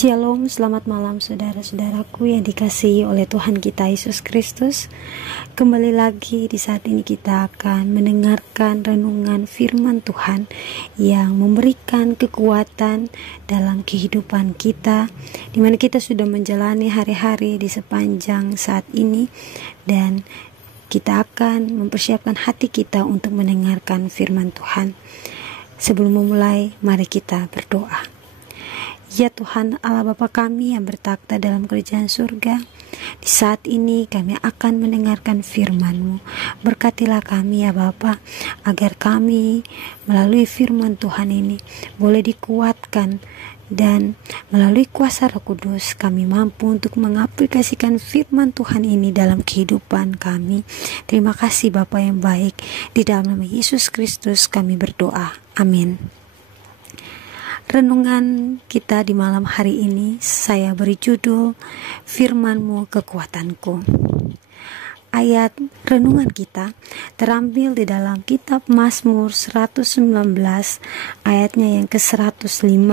Shalom, selamat malam saudara-saudaraku yang dikasihi oleh Tuhan kita Yesus Kristus. Kembali lagi di saat ini kita akan mendengarkan renungan firman Tuhan yang memberikan kekuatan dalam kehidupan kita, di mana kita sudah menjalani hari-hari di sepanjang saat ini, dan kita akan mempersiapkan hati kita untuk mendengarkan firman Tuhan. Sebelum memulai, mari kita berdoa. Ya Tuhan Allah Bapa kami yang bertakhta dalam kerajaan surga, di saat ini kami akan mendengarkan firman-Mu. Berkatilah kami ya Bapa, agar kami melalui firman Tuhan ini boleh dikuatkan, dan melalui kuasa Roh Kudus kami mampu untuk mengaplikasikan firman Tuhan ini dalam kehidupan kami. Terima kasih Bapa yang baik, di dalam nama Yesus Kristus kami berdoa. Amin. Renungan kita di malam hari ini saya beri judul Firman-Mu Kekuatanku. Ayat renungan kita terambil di dalam kitab Mazmur 119 ayatnya yang ke-105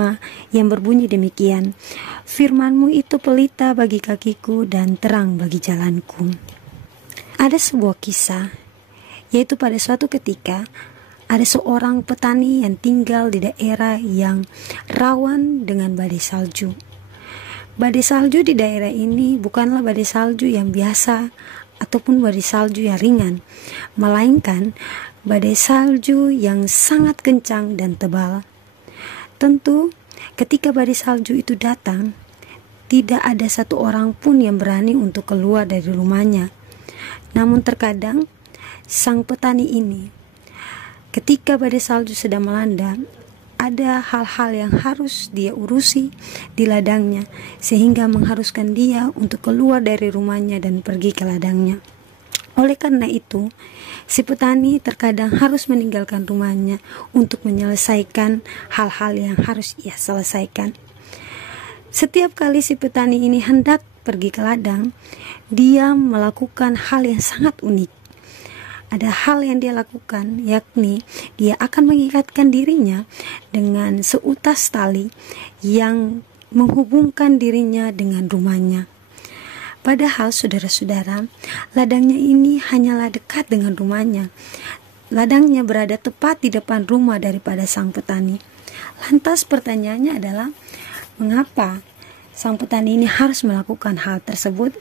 yang berbunyi demikian. Firman-Mu itu pelita bagi kakiku dan terang bagi jalanku. Ada sebuah kisah, yaitu pada suatu ketika ada seorang petani yang tinggal di daerah yang rawan dengan badai salju. Badai salju di daerah ini bukanlah badai salju yang biasa ataupun badai salju yang ringan, melainkan badai salju yang sangat kencang dan tebal. Tentu, ketika badai salju itu datang, tidak ada satu orang pun yang berani untuk keluar dari rumahnya. Namun terkadang, sang petani ini, ketika badai salju sedang melanda, ada hal-hal yang harus dia urusi di ladangnya, sehingga mengharuskan dia untuk keluar dari rumahnya dan pergi ke ladangnya. Oleh karena itu, si petani terkadang harus meninggalkan rumahnya untuk menyelesaikan hal-hal yang harus ia selesaikan. Setiap kali si petani ini hendak pergi ke ladang, dia melakukan hal yang sangat unik. Ada hal yang dia lakukan, yakni dia akan mengikatkan dirinya dengan seutas tali yang menghubungkan dirinya dengan rumahnya. Padahal saudara-saudara, ladangnya ini hanyalah dekat dengan rumahnya. Ladangnya berada tepat di depan rumah daripada sang petani. Lantas pertanyaannya adalah, mengapa sang petani ini harus melakukan hal tersebut?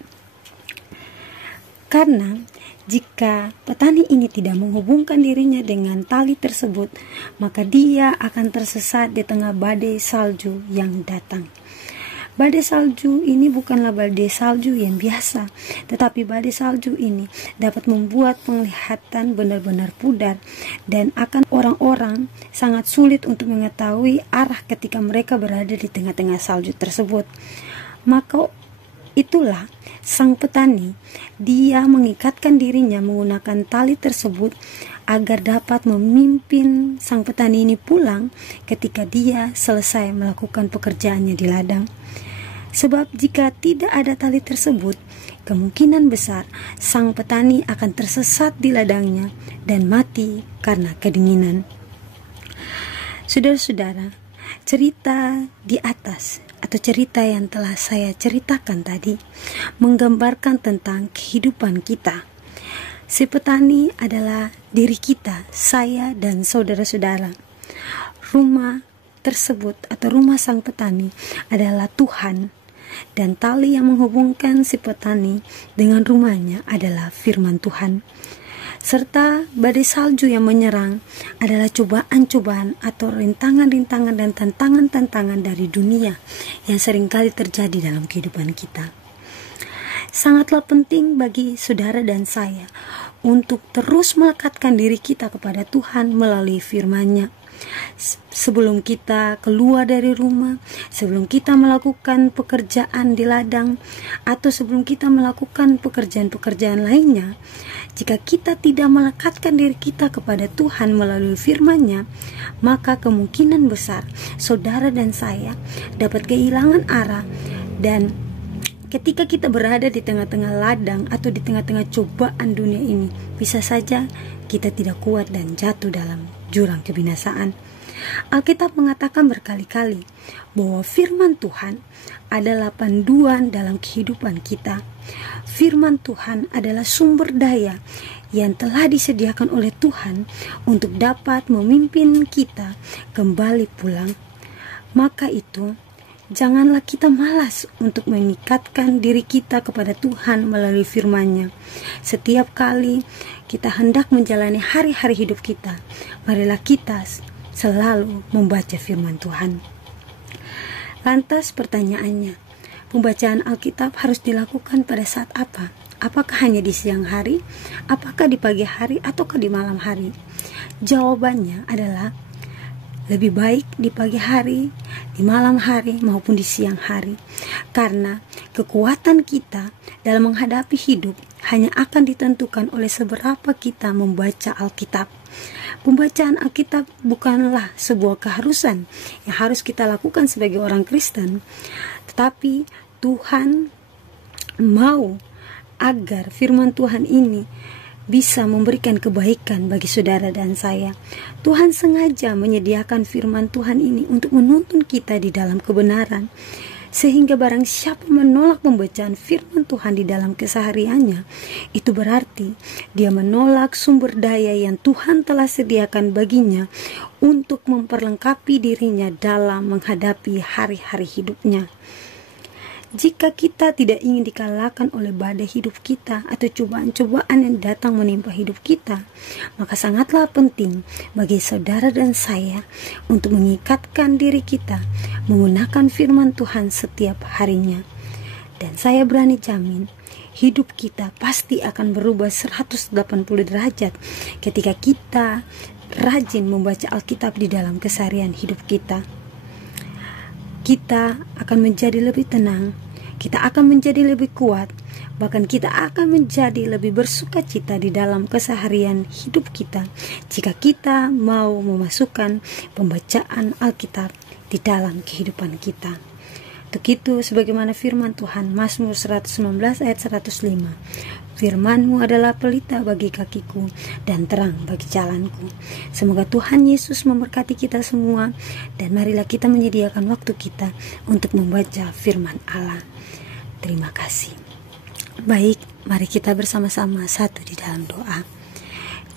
Karena jika petani ini tidak menghubungkan dirinya dengan tali tersebut, maka dia akan tersesat di tengah badai salju yang datang. Badai salju ini bukanlah badai salju yang biasa, tetapi badai salju ini dapat membuat penglihatan benar-benar pudar, dan akan orang-orang sangat sulit untuk mengetahui arah ketika mereka berada di tengah-tengah salju tersebut. Maka itulah sang petani, dia mengikatkan dirinya menggunakan tali tersebut agar dapat memimpin sang petani ini pulang ketika dia selesai melakukan pekerjaannya di ladang. Sebab jika tidak ada tali tersebut, kemungkinan besar sang petani akan tersesat di ladangnya dan mati karena kedinginan. Saudara-saudara, cerita di atas atau cerita yang telah saya ceritakan tadi menggambarkan tentang kehidupan kita. Si petani adalah diri kita, saya dan saudara-saudara. Rumah tersebut atau rumah sang petani adalah Tuhan, dan tali yang menghubungkan si petani dengan rumahnya adalah firman Tuhan. Serta badai salju yang menyerang adalah cobaan-cobaan atau rintangan-rintangan dan tantangan-tantangan dari dunia yang seringkali terjadi dalam kehidupan kita. Sangatlah penting bagi saudara dan saya untuk terus melekatkan diri kita kepada Tuhan melalui firman-Nya. Sebelum kita keluar dari rumah, sebelum kita melakukan pekerjaan di ladang, atau sebelum kita melakukan pekerjaan-pekerjaan lainnya, jika kita tidak melekatkan diri kita kepada Tuhan melalui firman-Nya, maka kemungkinan besar saudara dan saya dapat kehilangan arah, dan ketika kita berada di tengah-tengah ladang atau di tengah-tengah cobaan dunia ini, bisa saja kita tidak kuat dan jatuh dalam jurang kebinasaan. Alkitab mengatakan berkali-kali bahwa firman Tuhan adalah panduan dalam kehidupan kita. Firman Tuhan adalah sumber daya yang telah disediakan oleh Tuhan untuk dapat memimpin kita kembali pulang. Maka itu, janganlah kita malas untuk mengikatkan diri kita kepada Tuhan melalui firman-Nya. Setiap kali kita hendak menjalani hari-hari hidup kita, marilah kita selalu membaca firman Tuhan. Lantas pertanyaannya, pembacaan Alkitab harus dilakukan pada saat apa? Apakah hanya di siang hari? Apakah di pagi hari? Ataukah di malam hari? Jawabannya adalah lebih baik di pagi hari, di malam hari, maupun di siang hari. Karena kekuatan kita dalam menghadapi hidup hanya akan ditentukan oleh seberapa kita membaca Alkitab. Pembacaan Alkitab bukanlah sebuah keharusan yang harus kita lakukan sebagai orang Kristen, tetapi Tuhan mau agar firman Tuhan ini bisa memberikan kebaikan bagi saudara dan saya. Tuhan sengaja menyediakan firman Tuhan ini untuk menuntun kita di dalam kebenaran, sehingga barang siapa menolak pembacaan firman Tuhan di dalam kesehariannya, itu berarti dia menolak sumber daya yang Tuhan telah sediakan baginya untuk memperlengkapi dirinya dalam menghadapi hari-hari hidupnya. Jika kita tidak ingin dikalahkan oleh badai hidup kita atau cobaan-cobaan yang datang menimpa hidup kita, maka sangatlah penting bagi saudara dan saya untuk mengikatkan diri kita menggunakan firman Tuhan setiap harinya. Dan saya berani jamin, hidup kita pasti akan berubah 180 derajat ketika kita rajin membaca Alkitab di dalam keseharian hidup kita. Kita akan menjadi lebih tenang, kita akan menjadi lebih kuat, bahkan kita akan menjadi lebih bersukacita di dalam keseharian hidup kita jika kita mau memasukkan pembacaan Alkitab di dalam kehidupan kita. Untuk itu, sebagaimana firman Tuhan, Mazmur 119 ayat 105, firman-Mu adalah pelita bagi kakiku dan terang bagi jalanku. Semoga Tuhan Yesus memberkati kita semua, dan marilah kita menyediakan waktu kita untuk membaca firman Allah. Terima kasih. Baik, mari kita bersama-sama satu di dalam doa.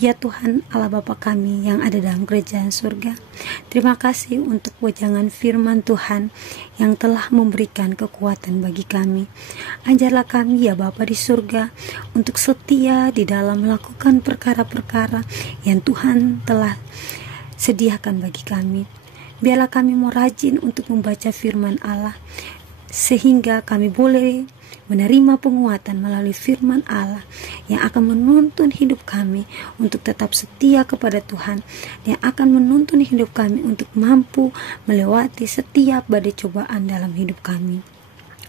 Ya Tuhan Allah Bapa kami yang ada dalam kerajaan surga, terima kasih untuk wejangan firman Tuhan yang telah memberikan kekuatan bagi kami. Ajarlah kami ya Bapa di surga untuk setia di dalam melakukan perkara-perkara yang Tuhan telah sediakan bagi kami. Biarlah kami mau rajin untuk membaca firman Allah, sehingga kami boleh menerima penguatan melalui firman Allah yang akan menuntun hidup kami untuk tetap setia kepada Tuhan, yang akan menuntun hidup kami untuk mampu melewati setiap badai cobaan dalam hidup kami.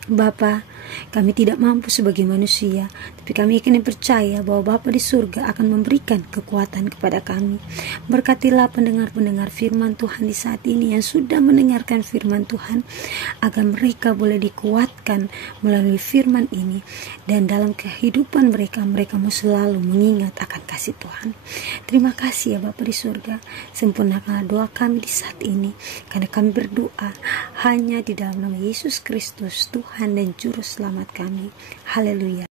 Bapa, kami tidak mampu sebagai manusia, tapi kami yakin dan percaya bahwa Bapa di surga akan memberikan kekuatan kepada kami. Berkatilah pendengar-pendengar firman Tuhan di saat ini yang sudah mendengarkan firman Tuhan, agar mereka boleh dikuatkan melalui firman ini, dan dalam kehidupan mereka mau selalu mengingat akan kasih Tuhan. Terima kasih ya Bapa di surga, sempurnakanlah doa kami di saat ini, karena kami berdoa hanya di dalam nama Yesus Kristus, Tuhan dan Juru Selamat kami. Haleluya.